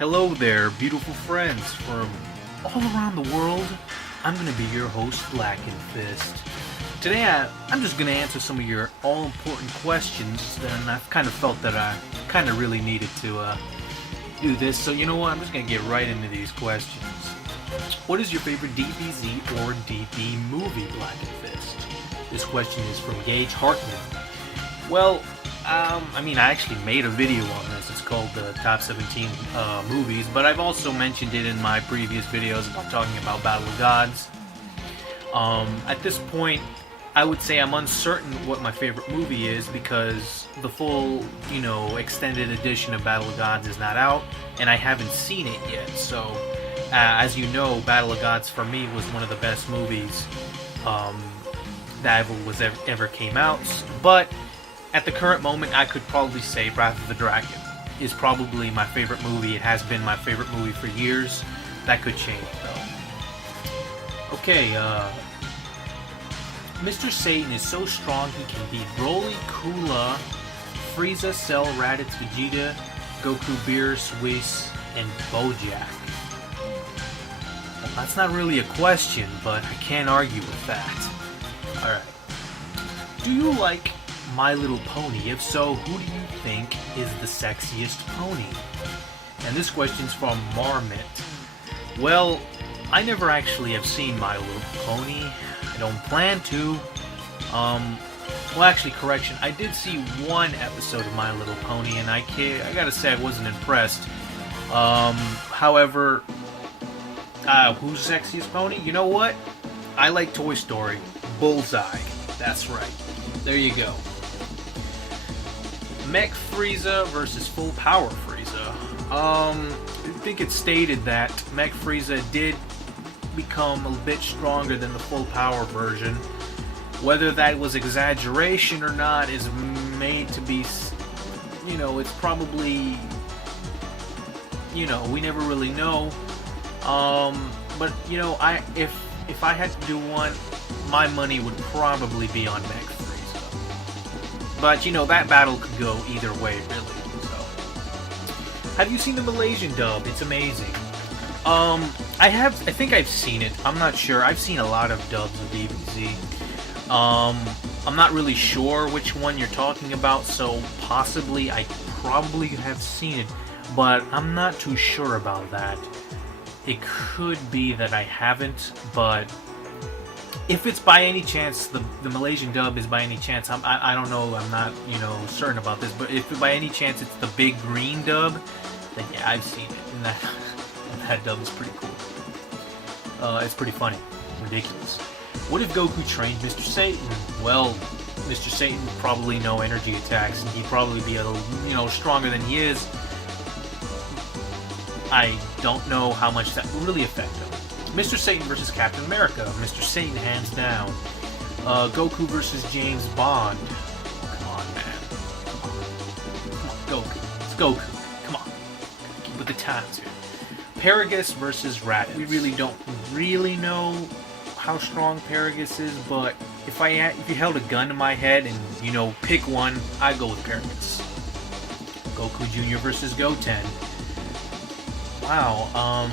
Hello there, beautiful friends from all around the world. I'm going to be your host, Blackenfist. Today I'm just going to answer some of your all-important questions, and I've kind of felt that I kind of really needed to do this, so you know what, I'm just going to get right into these questions. What is your favorite DBZ or DB movie, Blackenfist? This question is from Gage Hartman. Well, I actually made a video on this. It's called the Top 17 Movies, but I've also mentioned it in my previous videos about talking about Battle of Gods. At this point, I would say I'm uncertain what my favorite movie is because the full, extended edition of Battle of Gods is not out, and I haven't seen it yet. So, as you know, Battle of Gods for me was one of the best movies that ever came out, but at the current moment, I could probably say Wrath of the Dragon is probably my favorite movie. It has been my favorite movie for years. That could change, though. Okay, Mr. Satan is so strong he can beat Broly, Kula, Frieza, Cell, Raditz, Vegeta, Goku, Beerus, Whis, and Bojack. Well, that's not really a question, but I can't argue with that. Alright. Do you like My Little Pony? If so, who do you think is the sexiest pony? And this question's from Marmot. Well, I never actually have seen My Little Pony. I don't plan to. Well, actually, correction. I did see one episode of My Little Pony, and I gotta say I wasn't impressed. However, who's the sexiest pony? You know what? I like Toy Story. Bullseye. That's right. There you go. Mech Frieza versus Full Power Frieza. I think it's stated that Mech Frieza did become a bit stronger than the Full Power version. Whether that was exaggeration or not is made to be, it's probably, we never really know. But, if I had to do one, my money would probably be on Mech Frieza. But, that battle could go either way, really. So, have you seen the Malaysian dub? It's amazing. I think I've seen it. I'm not sure. I've seen a lot of dubs of DBZ. I'm not really sure which one you're talking about, so possibly I probably have seen it, but I'm not too sure about that. It could be that I haven't, but if it's by any chance, the Malaysian dub is by any chance, I don't know, I'm not, certain about this, but if by any chance it's the big green dub, then yeah, I've seen it, and that dub is pretty cool. It's pretty funny. Ridiculous. What if Goku trained Mr. Satan? Well, Mr. Satan would probably know energy attacks, and he'd probably be a little, stronger than he is. I don't know how much that will really affect him. Mr. Satan versus Captain America. Mr. Satan, hands down. Goku versus James Bond. Come on, man. Come on, Goku. It's Goku. Come on. Keep with the times here. Paragus versus Raditz. We really don't know how strong Paragus is, but if you held a gun to my head and, pick one, I'd go with Paragus. Goku Jr. versus Goten. Wow,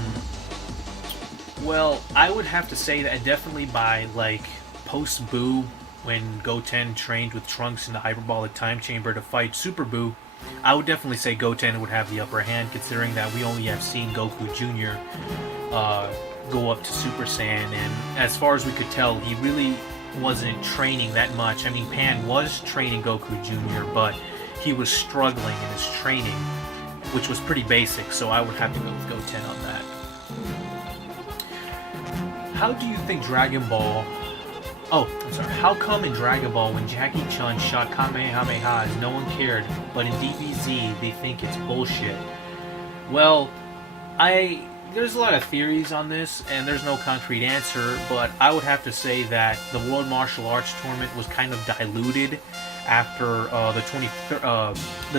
well, I would have to say that definitely by, post-Boo, when Goten trained with Trunks in the Hyperbolic Time Chamber to fight Super Boo, I would definitely say Goten would have the upper hand, considering that we only have seen Goku Jr. Go up to Super Saiyan, and as far as we could tell, he really wasn't training that much. I mean, Pan was training Goku Jr., but he was struggling in his training, which was pretty basic, so I would have to go with Goten on that. How do you think Dragon Ball... How come in Dragon Ball when Jackie Chun shot Kamehamehas no one cared, but in DBZ they think it's bullshit? Well, there's a lot of theories on this, and there's no concrete answer, but I would have to say that the World Martial Arts Tournament was kind of diluted after the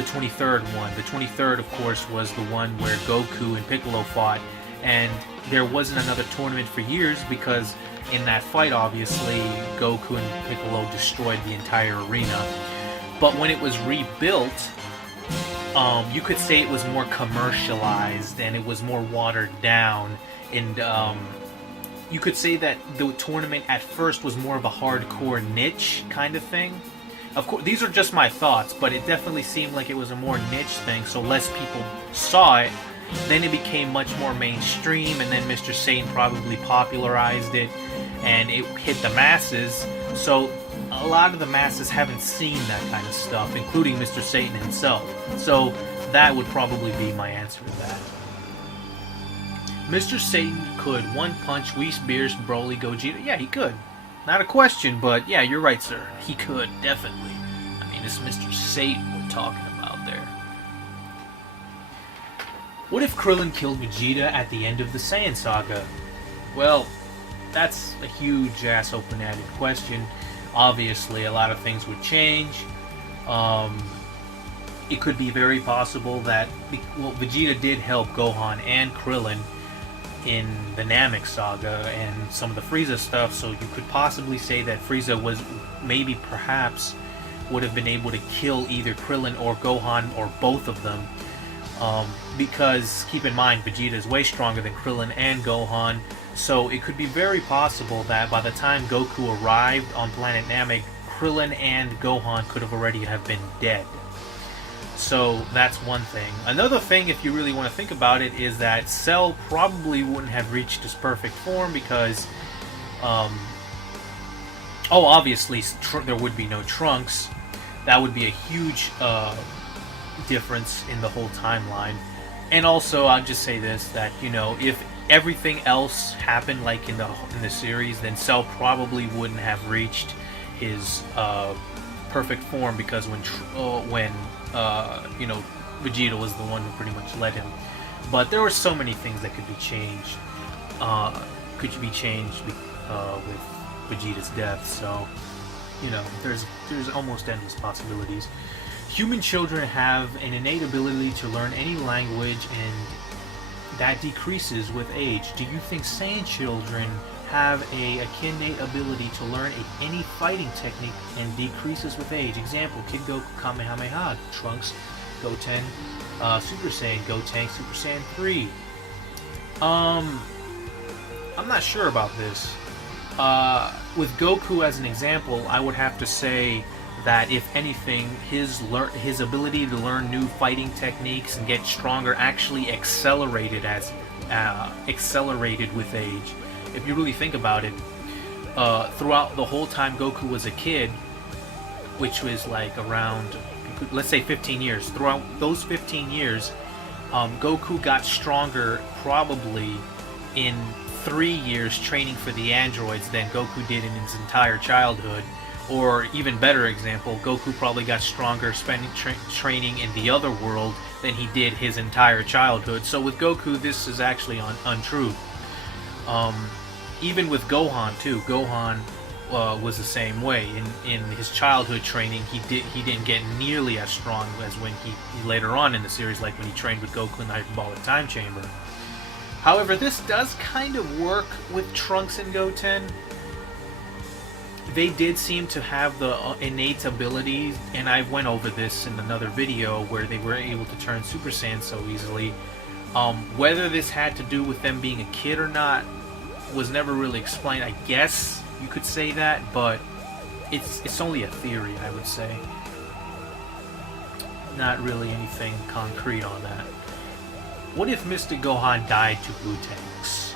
23rd one. The 23rd, of course, was the one where Goku and Piccolo fought, and there wasn't another tournament for years because in that fight, obviously, Goku and Piccolo destroyed the entire arena. But when it was rebuilt, you could say it was more commercialized and it was more watered down, and you could say that the tournament at first was more of a hardcore niche kind of thing. Of course, these are just my thoughts, but it definitely seemed like it was a more niche thing, so less people saw it. Then it became much more mainstream, and then Mr. Satan probably popularized it, and it hit the masses. So a lot of the masses haven't seen that kind of stuff, including Mr. Satan himself. So that would probably be my answer to that. Mr. Satan could one punch Whis, Beerus, Broly, Gogeta. Yeah, he could. Not a question, but yeah, you're right, sir. He could, definitely. I mean, it's Mr. Satan we're talking about there. What if Krillin killed Vegeta at the end of the Saiyan Saga? Well, that's a huge-ass open-ended question. Obviously, a lot of things would change. It could be very possible that... Well, Vegeta did help Gohan and Krillin in the Namek Saga and some of the Frieza stuff, so you could possibly say that Frieza was maybe perhaps would have been able to kill either Krillin or Gohan or both of them, because keep in mind Vegeta is way stronger than Krillin and Gohan, so it could be very possible that by the time Goku arrived on planet Namek, Krillin and Gohan could have already have been dead. So that's one thing. Another thing, if you really want to think about it, is that Cell probably wouldn't have reached his perfect form because, obviously there would be no Trunks. That would be a huge difference in the whole timeline. And also, I'll just say this, that, you know, if everything else happened like in the series, then Cell probably wouldn't have reached his perfect form, because when you know, Vegeta was the one who pretty much led him. But there were so many things that could be changed. With Vegeta's death. So, you know, there's almost endless possibilities. Human children have an innate ability to learn any language, and that decreases with age. Do you think Saiyan children have a innate ability to learn any fighting technique and decreases with age? Example, Kid Goku Kamehameha, Trunks, Goten, Super Saiyan, Gotenks, Super Saiyan 3. I'm not sure about this. With Goku as an example, I would have to say that if anything, his ability to learn new fighting techniques and get stronger actually accelerated with age. If you really think about it, throughout the whole time Goku was a kid, which was like around, let's say 15 years, throughout those 15 years, Goku got stronger probably in 3 years training for the androids than Goku did in his entire childhood. Or even better example, Goku probably got stronger spending training in the other world than he did his entire childhood. So with Goku, this is actually untrue. Even with Gohan too, Gohan was the same way. In his childhood training, he didn't get nearly as strong as when he later on in the series, like when he trained with Goku in the Hyperbolic Time Chamber. However, this does kind of work with Trunks and Goten. They did seem to have the innate abilities, and I went over this in another video where they were able to turn Super Saiyan so easily. Whether this had to do with them being a kid or not was never really explained. I guess you could say that, but it's only a theory, I would say. Not really anything concrete on that. What if Mr. Gohan died to Bluetanks?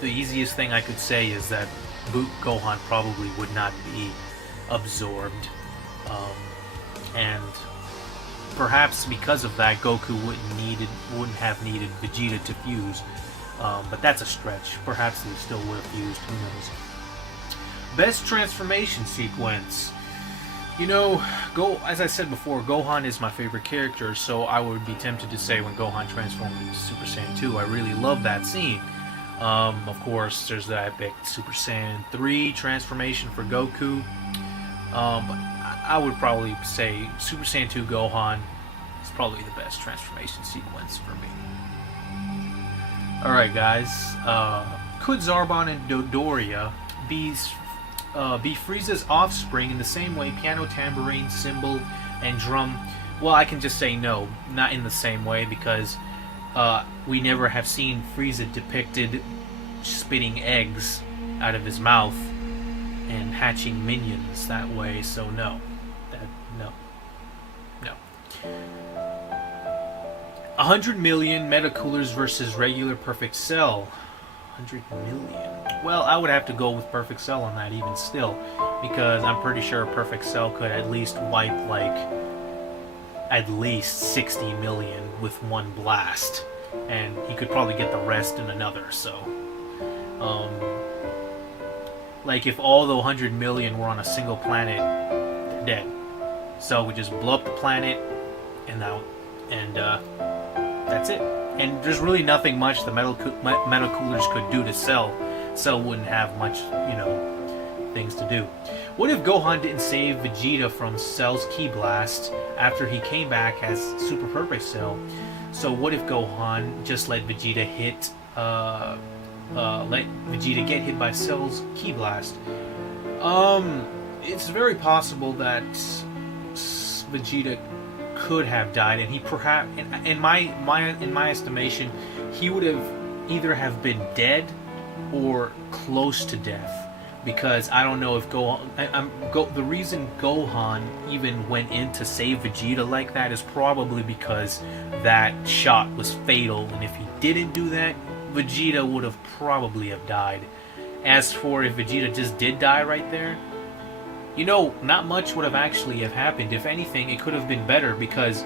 The easiest thing I could say is that Gohan probably would not be absorbed, and perhaps because of that, Goku wouldn't have needed Vegeta to fuse. But that's a stretch. Perhaps they still would have fused. Who knows? Best transformation sequence. You know, as I said before, Gohan is my favorite character, so I would be tempted to say when Gohan transformed into Super Saiyan 2, I really love that scene. Of course, there's the epic Super Saiyan 3 transformation for Goku. I would probably say Super Saiyan 2 Gohan is probably the best transformation sequence for me. Alright guys, could Zarbon and Dodoria be Frieza's offspring in the same way Piano Tambourine, Symbol, And Drum, well, I can just say no, not in the same way, because we never have seen Frieza depicted spitting eggs out of his mouth and hatching minions that way, so no. No. 100 million Metacoolers versus regular Perfect Cell. 100 million. Well, I would have to go with Perfect Cell on that even still, because I'm pretty sure Perfect Cell could at least wipe like at least 60 million with one blast, and he could probably get the rest in another. So like if all the 100 million were on a single planet, they're dead. So we just blow up the planet and that's it. And there's really nothing much the Metacoolers could do to Cell. Cell wouldn't have much, things to do. What if Gohan didn't save Vegeta from Cell's Ki Blast after he came back as Super Perfect Cell? So what if Gohan just let Vegeta get hit by Cell's Ki Blast? It's very possible that Vegeta could have died, and he perhaps, in my estimation, he would have either have been dead or close to death, because I don't know if the reason Gohan even went in to save Vegeta like that is probably because that shot was fatal, and if he didn't do that, Vegeta would have probably have died. As for if Vegeta just did die right there, not much would have actually have happened. If anything, it could have been better, because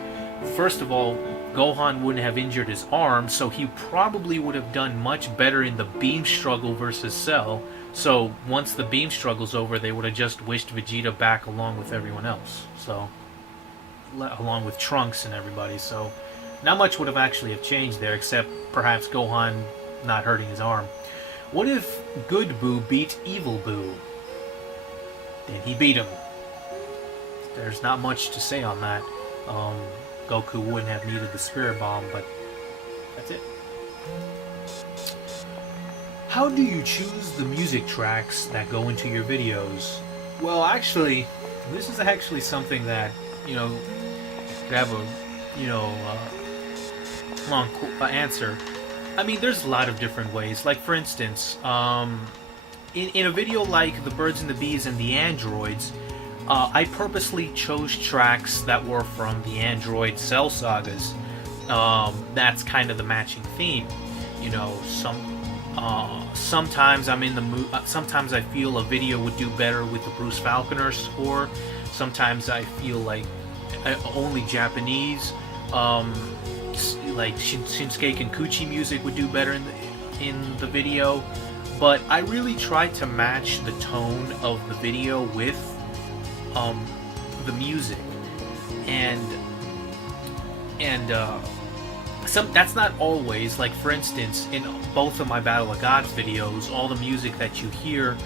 first of all, Gohan wouldn't have injured his arm, so he probably would have done much better in the beam struggle versus Cell. So once the beam struggle's over, they would have just wished Vegeta back along with everyone else. So, along with Trunks and everybody. So not much would have actually have changed there, except perhaps Gohan not hurting his arm. What if Good Boo beat Evil Boo? Then he beat him. There's not much to say on that. Goku wouldn't have needed the Spirit Bomb, but that's it. How do you choose the music tracks that go into your videos? Well, actually, this is actually something that, could have a, long answer. I mean, there's a lot of different ways. Like, for instance, in a video like The Birds and the Bees and the Androids, I purposely chose tracks that were from the Android Cell sagas. That's kind of the matching theme. Sometimes I'm in the mood. Sometimes I feel a video would do better with the Bruce Falconer score. Sometimes I feel like only Japanese, like Shinsuke Kenkuchi music would do better in the video. But I really tried to match the tone of the video with the music, and that's not always. Like, for instance, in both of my Battle of Gods videos, all the music that you hear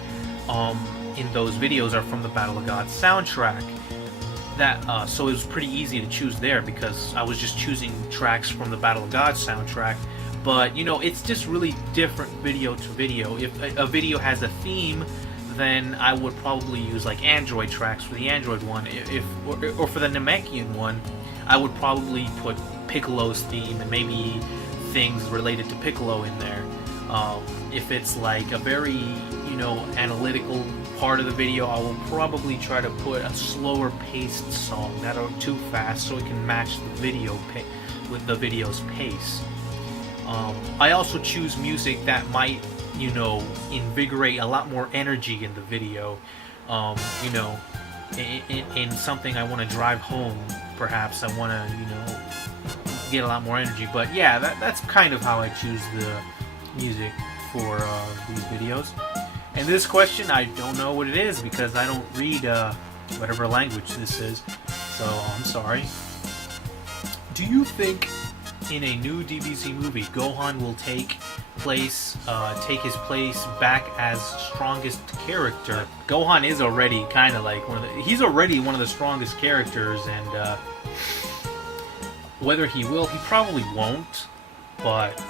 in those videos are from the Battle of Gods soundtrack. So it was pretty easy to choose there, because I was just choosing tracks from the Battle of Gods soundtrack. But it's just really different video to video. If a video has a theme, then I would probably use like Android tracks for the Android one. Or for the Namekian one, I would probably put Piccolo's theme and maybe things related to Piccolo in there. If it's like a very analytical part of the video, I will probably try to put a slower paced song, not too fast, so it can match the video with the video's pace. I also choose music that might, invigorate a lot more energy in the video. In something I want to drive home, perhaps I want to, get a lot more energy. But yeah, that's kind of how I choose the music for these videos. And this question, I don't know what it is, because I don't read whatever language this is, so I'm sorry. Do you think in a new DBZ movie, Gohan will take his place back as strongest character? Gohan is already kind of like he's already one of the strongest characters, and whether he will, he probably won't, but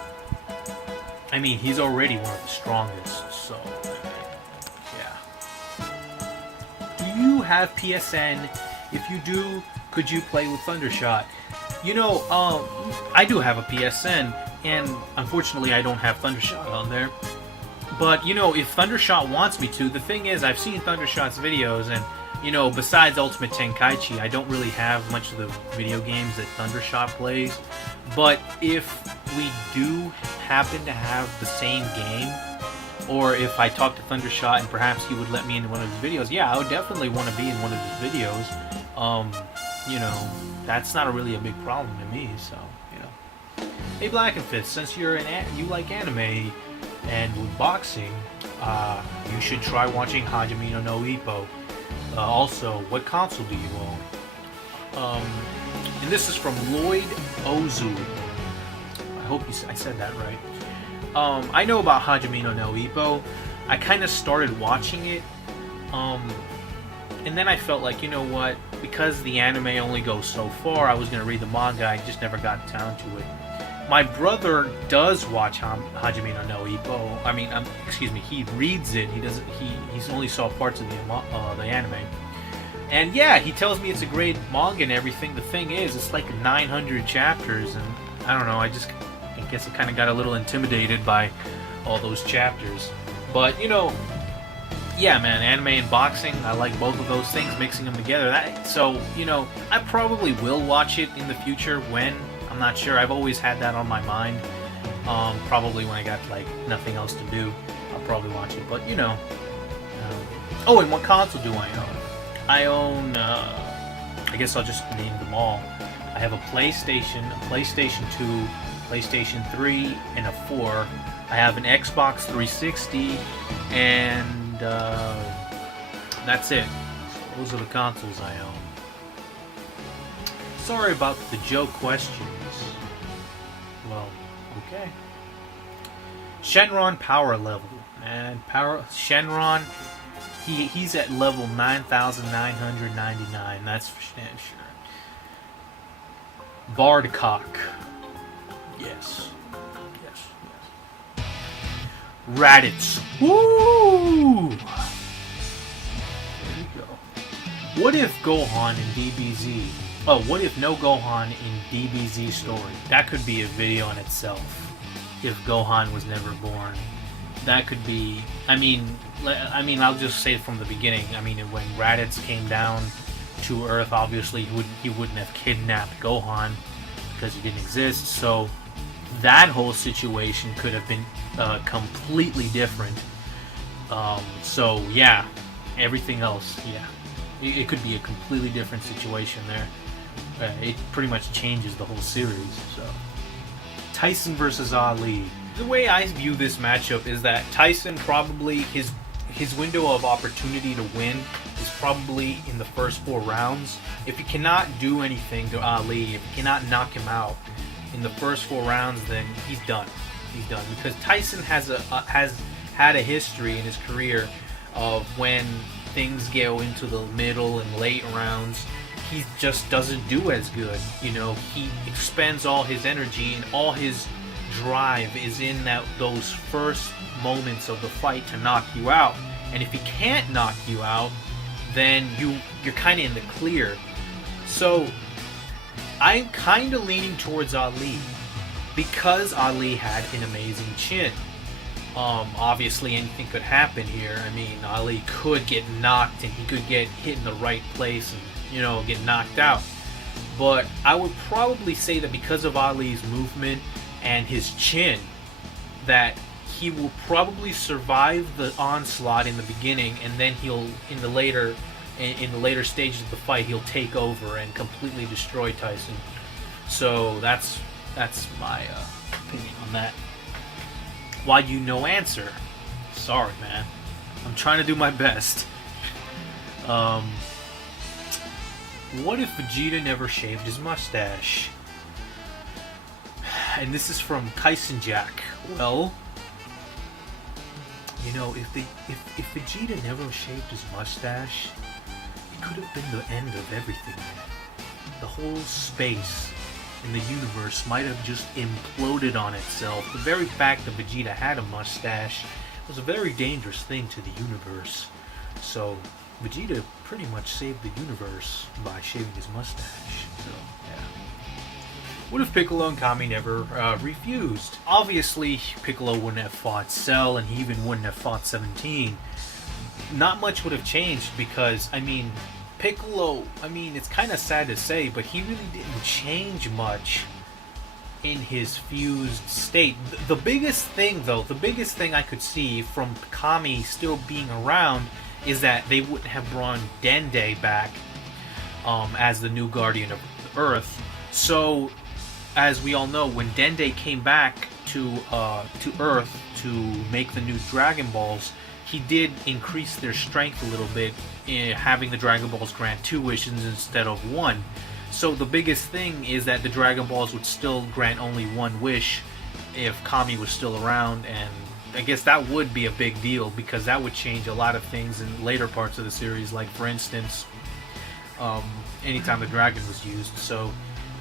I mean, he's already one of the strongest, so yeah. Do you have PSN? If you do, could you play with Thundershot? You know, I do have a PSN, and unfortunately I don't have Thundershot on there. But, you know, if Thundershot wants me to, the thing is, I've seen Thundershot's videos, and, you know, besides Ultimate Tenkaichi, I don't really have much of the video games that Thundershot plays. But if we do happen to have the same game, or if I talk to Thundershot and perhaps he would let me into one of his videos, yeah, I would definitely want to be in one of his videos. You know, that's not really a big problem to me, so, you know. Hey, Blackenfist, since you like anime and with boxing, you should try watching Hajime no Ippo. Also, what console do you own? And this is from Lloyd Ozu. I hope I said that right. I know about Hajime no Ippo. I kind of started watching it, and then I felt like, you know what, because the anime only goes so far, I was going to read the manga, I just never got down to it. My brother does watch Hajime no Ippo. I mean, excuse me, he reads it. He's only saw parts of the anime. And yeah, he tells me it's a great manga and everything. The thing is, it's like 900 chapters, and I don't know, I guess I kind of got a little intimidated by all those chapters. But, you know, yeah, man, anime and boxing, I like both of those things, mixing them together. So, you know, I probably will watch it in the future. When? I'm not sure. I've always had that on my mind. Probably when I got, like, nothing else to do, I'll probably watch it. But, you know. Oh, and what console do I own? I own, I guess I'll just name them all. I have a PlayStation 2, PlayStation 3, and a 4. I have an Xbox 360, and that's it. So those are the consoles I own. Sorry about the joke questions. Well, okay. Shenron power level. And Shenron, he's at level 9,999. That's for sure. Bardcock. Yes. Raditz. Woo! There you go. What if Gohan in DBZ? Oh, what if no Gohan in DBZ story? That could be a video in itself. If Gohan was never born, that could be. I mean, I'll just say from the beginning. I mean, when Raditz came down to Earth, obviously he wouldn't have kidnapped Gohan because he didn't exist. So that whole situation could have been completely different. So yeah, everything else, yeah, it could be a completely different situation there. It pretty much changes the whole series. So Tyson versus Ali. The way I view this matchup is that Tyson probably his window of opportunity to win is probably in the first 4 rounds. If he cannot do anything to Ali, if he cannot knock him out in the first 4 rounds, then he's done. He's done, because Tyson has had a history in his career of when things go into the middle and late rounds, he just doesn't do as good. You know, he expends all his energy and all his drive is in those first moments of the fight to knock you out. And if he can't knock you out, then you're kind of in the clear. So I'm kind of leaning towards Ali, because Ali had an amazing chin. Obviously anything could happen here. I mean, Ali could get knocked and he could get hit in the right place and, you know, get knocked out. But I would probably say that because of Ali's movement and his chin, that he will probably survive the onslaught in the beginning, and then he'll in the later stages of the fight he'll take over and completely destroy Tyson. So that's my opinion on that. Why you no answer? Sorry, man. I'm trying to do my best. What if Vegeta never shaved his mustache? And this is from Kyson Jack. Well, you know, if Vegeta never shaved his mustache, it could have been the end of everything. The whole space in the universe might have just imploded on itself. The very fact that Vegeta had a mustache was a very dangerous thing to the universe. So, Vegeta pretty much saved the universe by shaving his mustache. So, yeah. What if Piccolo and Kami never refused? Obviously, Piccolo wouldn't have fought Cell, and he even wouldn't have fought 17. Not much would have changed because, I mean, Piccolo, I mean, it's kind of sad to say, but he really didn't change much in his fused state. The biggest thing, though, the biggest thing I could see from Kami still being around is that they wouldn't have brought Dende back as the new Guardian of Earth. So, as we all know, when Dende came back to Earth to make the new Dragon Balls, he did increase their strength a little bit, having the Dragon Balls grant 2 wishes instead of 1. So the biggest thing is that the Dragon Balls would still grant only 1 wish if Kami was still around, and I guess that would be a big deal because that would change a lot of things in later parts of the series, like for instance, anytime the dragon was used. So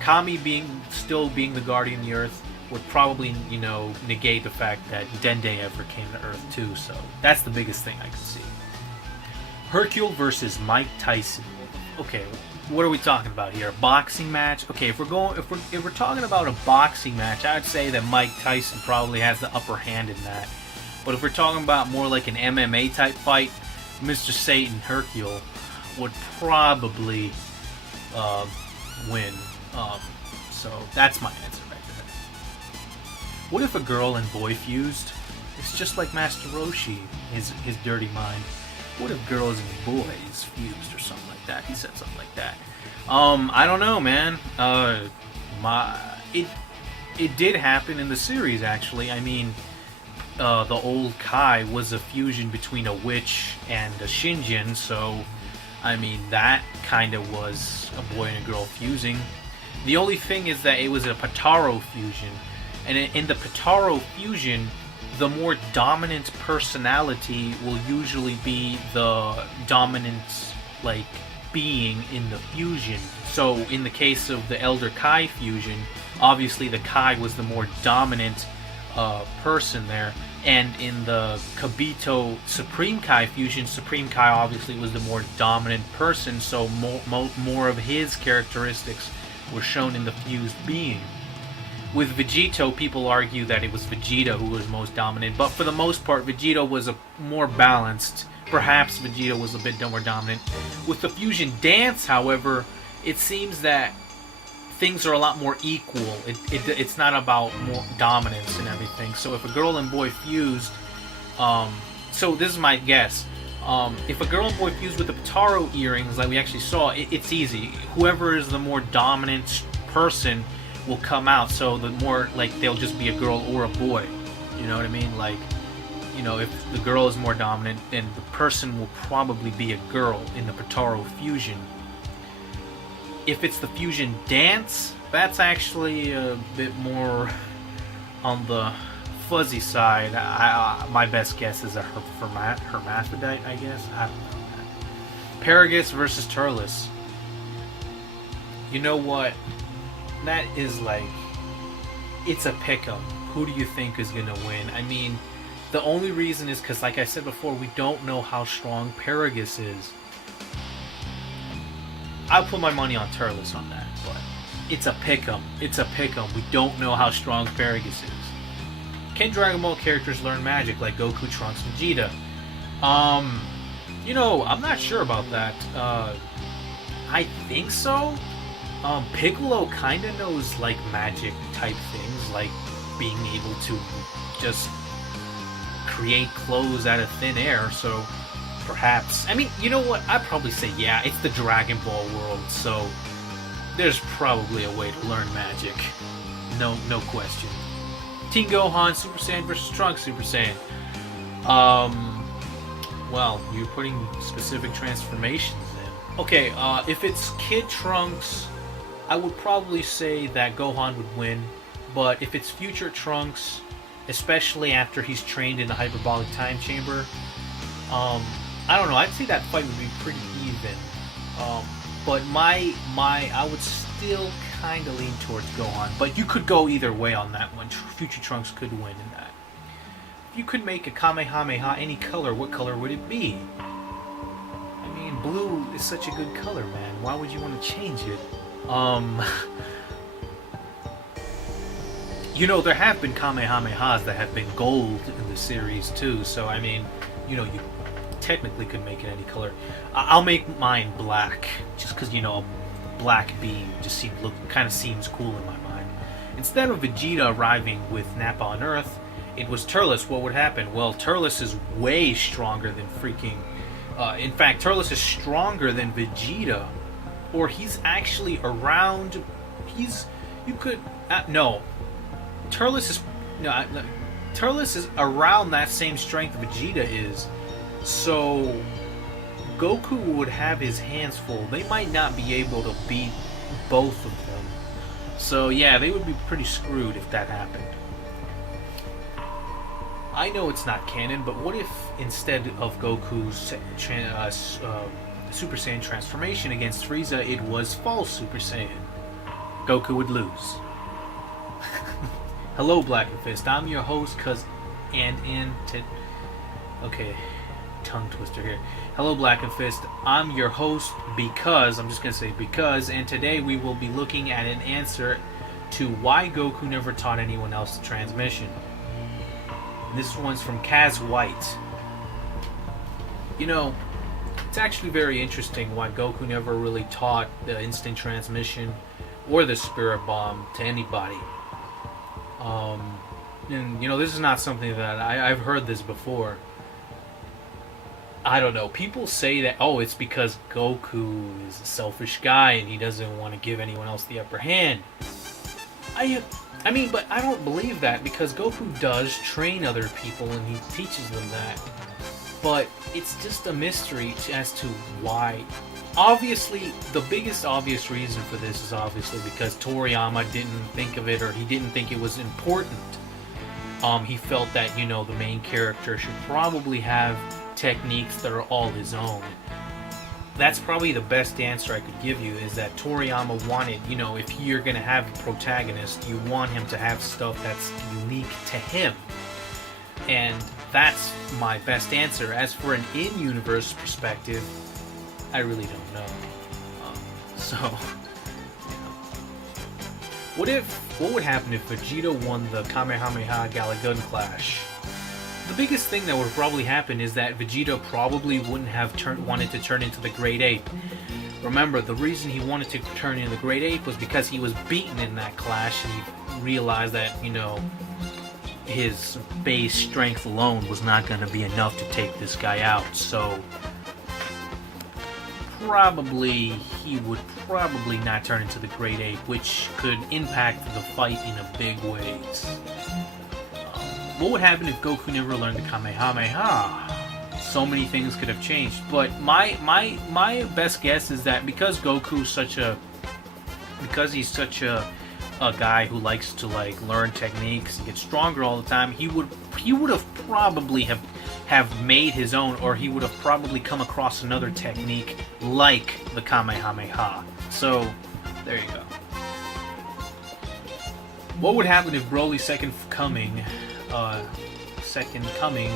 Kami still being the Guardian of the Earth would probably, you know, negate the fact that Dende ever came to Earth too. So that's the biggest thing I could see. Hercule versus Mike Tyson. Okay, what are we talking about here? A boxing match? Okay, if we're talking about a boxing match, I'd say that Mike Tyson probably has the upper hand in that. But if we're talking about more like an MMA type fight, Mr. Satan Hercule would probably win. So that's my answer right there. What if a girl and boy fused? It's just like Master Roshi, his dirty mind. What if girls and boys fused or something like that? He said something like that. I don't know, man. It did happen in the series, actually. I mean, the old Kai was a fusion between a witch and a Shinjin, so I mean that kind of was a boy and a girl fusing. The only thing is that it was a Potaro fusion, and in the Potaro fusion, the more dominant personality will usually be the dominant, like, being in the fusion. So in the case of the Elder Kai fusion, obviously the Kai was the more dominant person there, and in the Kabito Supreme Kai fusion, Supreme Kai obviously was the more dominant person, so more of his characteristics were shown in the fused being. With Vegito, people argue that it was Vegeta who was most dominant, but for the most part, Vegito was a more balanced. Perhaps Vegeta was a bit more dominant. With the fusion dance, however, it seems that things are a lot more equal. It's not about more dominance and everything. So if a girl and boy fused, so this is my guess. If a girl and boy fused with the Potaro earrings, like we actually saw, it's easy. Whoever is the more dominant person will come out. So the more, like, they'll just be a girl or a boy. You know what I mean? Like, you know, if the girl is more dominant, then the person will probably be a girl in the Potaro fusion. If it's the fusion dance, that's actually a bit more on the fuzzy side. My best guess is a hermaphrodite, I guess. I don't know. Paragus versus Turles. You know what? That is like, it's a pick'em. Who do you think is gonna win? I mean, the only reason is because, like I said before, we don't know how strong Paragus is. I'll put my money on Turles on that, but it's a pick'em. It's a pick'em. We don't know how strong Paragus is. Can Dragon Ball characters learn magic like Goku, Trunks, and Vegeta? You know, I'm not sure about that. I think so. Piccolo kind of knows, like, magic type things, like being able to just create clothes out of thin air, so perhaps. I mean, you know what? I'd probably say, yeah, it's the Dragon Ball world, so there's probably a way to learn magic. No question. Teen Gohan Super Saiyan versus Trunks Super Saiyan. Well, you're putting specific transformations in. Okay, if it's Kid Trunks, I would probably say that Gohan would win, but if it's future Trunks, especially after he's trained in the hyperbolic time chamber, I don't know, I'd say that fight would be pretty even. But I would still kind of lean towards Gohan, but you could go either way on that one. Future Trunks could win in that. If you could make a Kamehameha any color, what color would it be? I mean, blue is such a good color, man. Why would you want to change it? Um, there have been Kamehamehas that have been gold in the series too. So I mean, you technically could make it any color. I'll make mine black, just because a black beam just kind of seems cool in my mind. Instead of Vegeta arriving with Nappa on Earth, it was Turles. What would happen? Well, Turles is way stronger than freaking. In fact, Turles is stronger than Vegeta, or he's actually around. No. Turles is around that same strength Vegeta is. So Goku would have his hands full. They might not be able to beat both of them. So yeah, they would be pretty screwed if that happened. I know it's not canon, but what if instead of Goku's Super Saiyan transformation against Frieza, it was false Super Saiyan? Goku would lose. Hello, Blackenfist. I'm your host, okay, tongue twister here. Hello, Blackenfist. I'm your host because, and today we will be looking at an answer to why Goku never taught anyone else the transmission. This one's from Kaz White. It's actually very interesting why Goku never really taught the instant transmission or the spirit bomb to anybody. And this is not something that I've heard this before. I don't know. People say that, it's because Goku is a selfish guy and he doesn't want to give anyone else the upper hand. But I don't believe that, because Goku does train other people and he teaches them that. But it's just a mystery as to why. Obviously, the biggest obvious reason for this is obviously because Toriyama didn't think of it, or he didn't think it was important. He felt that, the main character should probably have techniques that are all his own. That's probably the best answer I could give you, is that Toriyama wanted, if you're going to have a protagonist, you want him to have stuff that's unique to him. And that's my best answer. As for an in-universe perspective, I really don't know. What would happen if Vegeta won the Kamehameha Galagun Clash? The biggest thing that would probably happen is that Vegeta probably wouldn't have wanted to turn into the Great Ape. Remember, the reason he wanted to turn into the Great Ape was because he was beaten in that clash, and he realized that, his base strength alone was not going to be enough to take this guy out. So he would probably not turn into the Great Ape, which could impact the fight in a big ways. What would happen if Goku never learned the Kamehameha? So many things could have changed, but my best guess is that because Goku's he's such a guy who likes to learn techniques and get stronger all the time, he would have probably have made his own, or he would have probably come across another technique like the Kamehameha. So there you go. What would happen if Broly's second coming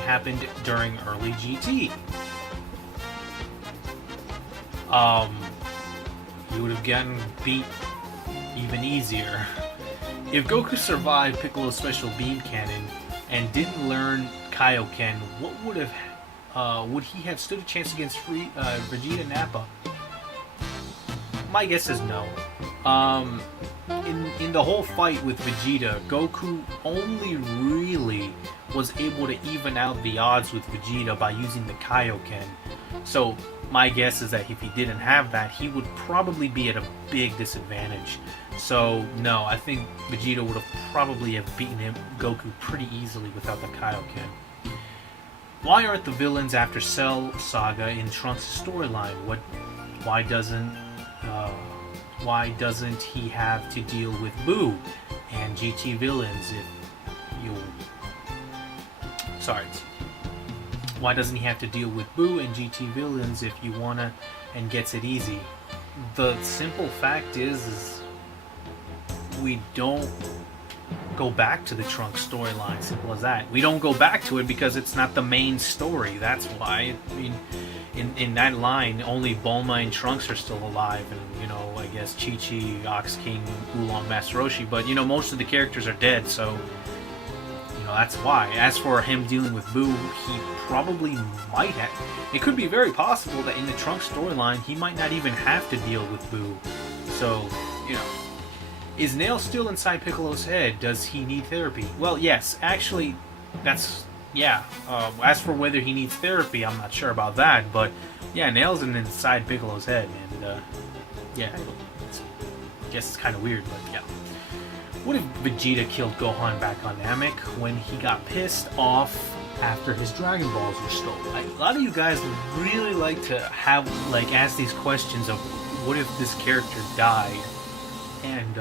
happened during early GT? He would have gotten beat even easier. If Goku survived Piccolo's special beam cannon and didn't learn Kaioken, would he have stood a chance against Vegeta Nappa? My guess is no. In the whole fight with Vegeta, Goku only really was able to even out the odds with Vegeta by using the Kaioken. So my guess is that if he didn't have that, he would probably be at a big disadvantage. So no, I think Vegeta would have probably beaten Goku pretty easily without the Kaioken. Why aren't the villains after Cell Saga in Trunks' storyline? Why doesn't he have to deal with Boo and GT villains Why doesn't he have to deal with Boo and GT villains if you wanna and gets it easy? The simple fact is go back to the Trunks storyline. Simple as that. We don't go back to it because it's not the main story. That's why. I mean, in that line, only Bulma and Trunks are still alive, and, you know, I guess Chi-Chi, Ox King, Oolong, Master Roshi. But, you know, most of the characters are dead, so, you know, that's why. As for him dealing with Boo, he probably might have. It could be very possible that in the Trunks storyline, he might not even have to deal with Boo. So, you know. Is Nail still inside Piccolo's head? Does he need therapy? Well, yes. Actually, that's... yeah. As for whether he needs therapy, I'm not sure about that. But, yeah, Nail's inside Piccolo's head. And, yeah, I guess it's kind of weird, but yeah. What if Vegeta killed Gohan back on Namek when he got pissed off after his Dragon Balls were stolen? A lot of you guys really like to have, like, ask these questions of what if this character died? And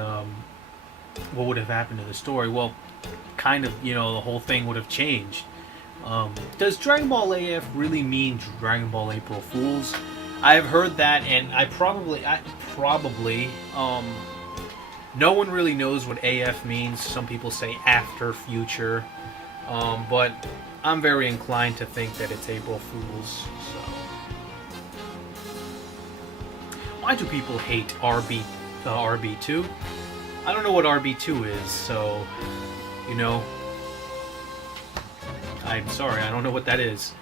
what would have happened to the story? Well, kind of, you know, the whole thing would have changed. Does Dragon Ball AF really mean Dragon Ball April Fools? I've heard that, and I probably, no one really knows what AF means. Some people say after future, but I'm very inclined to think that it's April Fools. So, why do people hate RB2? I don't know what RB2 is, so, you know, I'm sorry, I don't know what that is.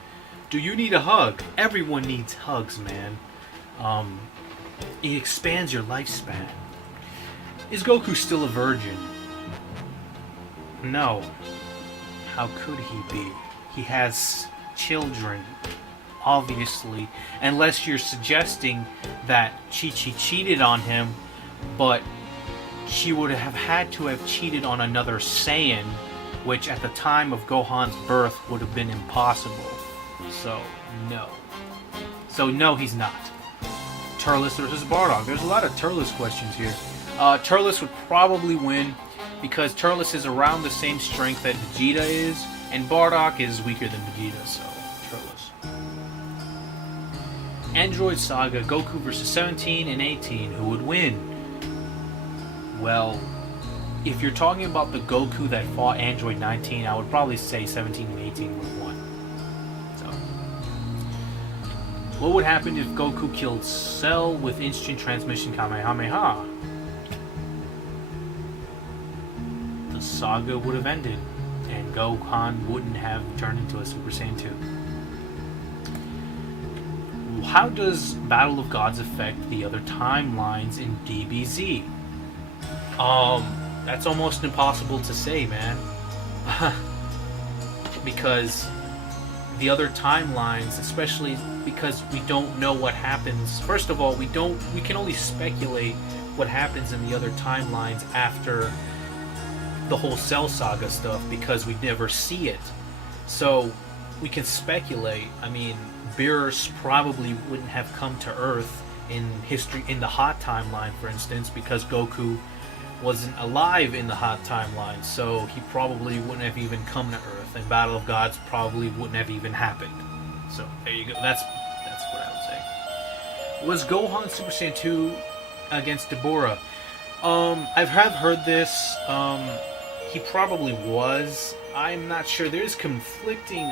Do you need a hug? Everyone needs hugs, man. It expands your lifespan. Is Goku still a virgin? No. How could he be? He has children, obviously. Unless you're suggesting that Chi-Chi cheated on him, but she would have had to have cheated on another Saiyan, which at the time of Gohan's birth would have been impossible. So, no. So, no, he's not. Turles versus Bardock. There's a lot of Turles questions here. Turles would probably win because Turles is around the same strength that Vegeta is, and Bardock is weaker than Vegeta, so Turles. Android Saga, Goku versus 17 and 18. Who would win? Well, if you're talking about the Goku that fought Android 19, I would probably say 17 and 18 would have won. So, what would happen if Goku killed Cell with instant transmission Kamehameha? The saga would have ended, and Gohan wouldn't have turned into a Super Saiyan 2. How does Battle of Gods affect the other timelines in DBZ? That's almost impossible to say, man. Because the other timelines, especially because we don't know what happens. First of all, we can only speculate what happens in the other timelines after the whole Cell Saga stuff because we never see it. So we can speculate. I mean, Beerus probably wouldn't have come to Earth in history, in the Hot timeline, for instance, because Goku wasn't alive in the Hot timeline, so he probably wouldn't have even come to Earth, and Battle of Gods probably wouldn't have even happened. So there you go. That's what I would say. Was Gohan Super Saiyan 2 against Deborah? I've heard this. He probably was. I'm not sure. There's conflicting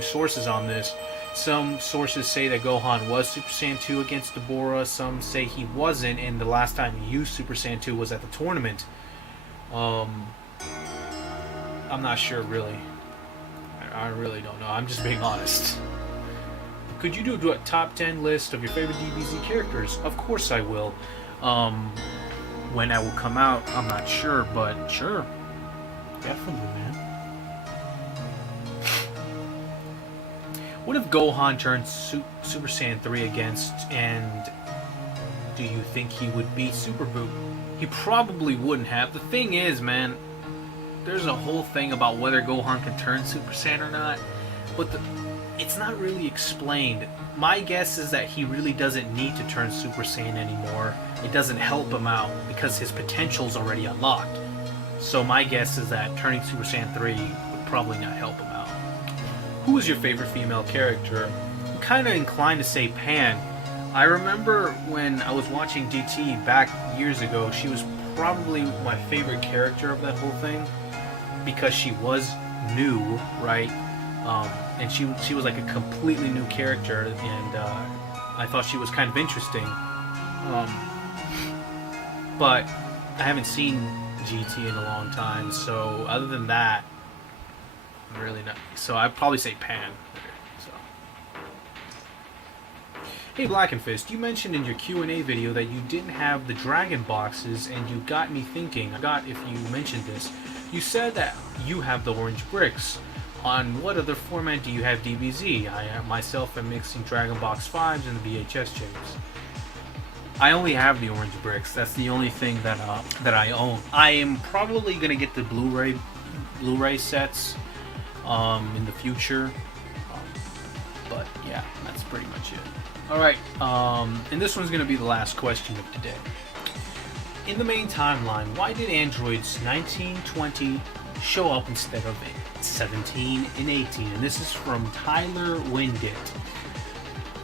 sources on this. Some sources say that Gohan was Super Saiyan 2 against Deborah. Some say he wasn't, and the last time he used Super Saiyan 2 was at the tournament. I'm not sure, really. I really don't know. I'm just being honest. Could you do a top 10 list of your favorite DBZ characters? Of course I will. When that will come out, I'm not sure, but sure. Definitely, man. What if Gohan turned Super Saiyan 3 against, and do you think he would beat Super Buu? He probably wouldn't have. The thing is, man, there's a whole thing about whether Gohan can turn Super Saiyan or not, but it's not really explained. My guess is that he really doesn't need to turn Super Saiyan anymore. It doesn't help him out because his potential's already unlocked. So my guess is that turning Super Saiyan 3 would probably not help him out. Who is your favorite female character? I'm kind of inclined to say Pan. I remember when I was watching DT back years ago, she was probably my favorite character of that whole thing because she was new, right? And she was like a completely new character, and I thought she was kind of interesting. But I haven't seen GT in a long time, so other than that, really not. So I'd probably say Pan. So. Hey Blackenfist, you mentioned in your Q&A video that you didn't have the dragon boxes, and you got me thinking. I forgot if you mentioned this. You said that you have the orange bricks. On what other format do you have DBZ? I myself am mixing Dragon Box 5s and the VHS tapes. I only have the orange bricks. That's the only thing that I own. I am probably gonna get the Blu-ray sets in the future, but yeah, that's pretty much it. All right, and this one's gonna be the last question of today. In the main timeline, why did androids 19, 20 show up instead of 17 and 18? And this is from Tyler Wingate.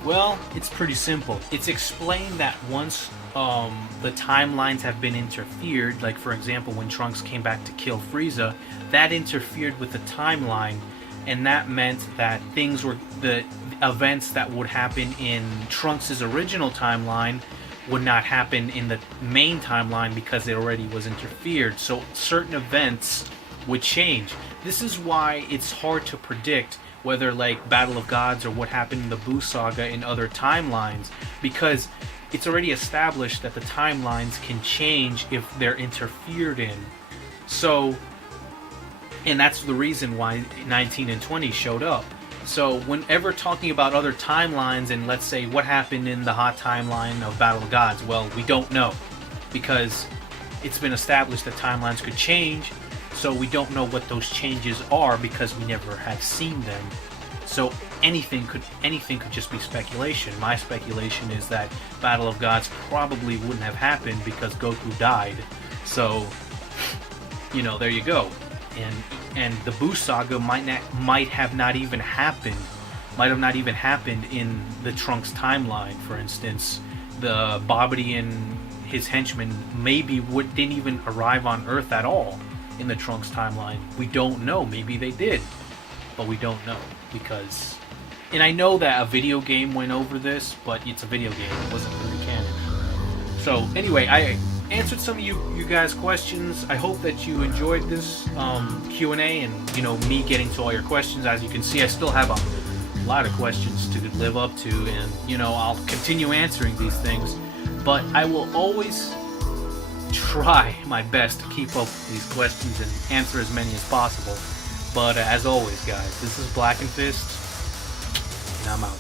Well, it's pretty simple. It's explained that once the timelines have been interfered, like for example when Trunks came back to kill Frieza, that interfered with the timeline, and that meant that the events that would happen in Trunks' original timeline would not happen in the main timeline because it already was interfered. So certain events would change. This is why it's hard to predict whether like Battle of Gods or what happened in the Buu Saga in other timelines, because it's already established that the timelines can change if they're interfered in. So, and that's the reason why 19 and 20 showed up. So whenever talking about other timelines, and let's say what happened in the hot timeline of Battle of Gods, well, we don't know, because it's been established that timelines could change. So we don't know what those changes are because we never have seen them. So anything could just be speculation. My speculation is that Battle of Gods probably wouldn't have happened because Goku died. So, you know, there you go. And the Buu Saga might have not even happened. Might have not even happened in the Trunks timeline. For instance, the Babidi and his henchmen maybe didn't even arrive on Earth at all in the Trunks timeline. We don't know. Maybe they did, but we don't know because. And I know that a video game went over this, but it's a video game. It wasn't really canon. So anyway, I answered some of you guys' questions. I hope that you enjoyed this Q&A and, you know, me getting to all your questions. As you can see, I still have a lot of questions to live up to, and, you know, I'll continue answering these things, but I will always try my best to keep up with these questions and answer as many as possible. But as always, guys, this is Blackenfist, and I'm out.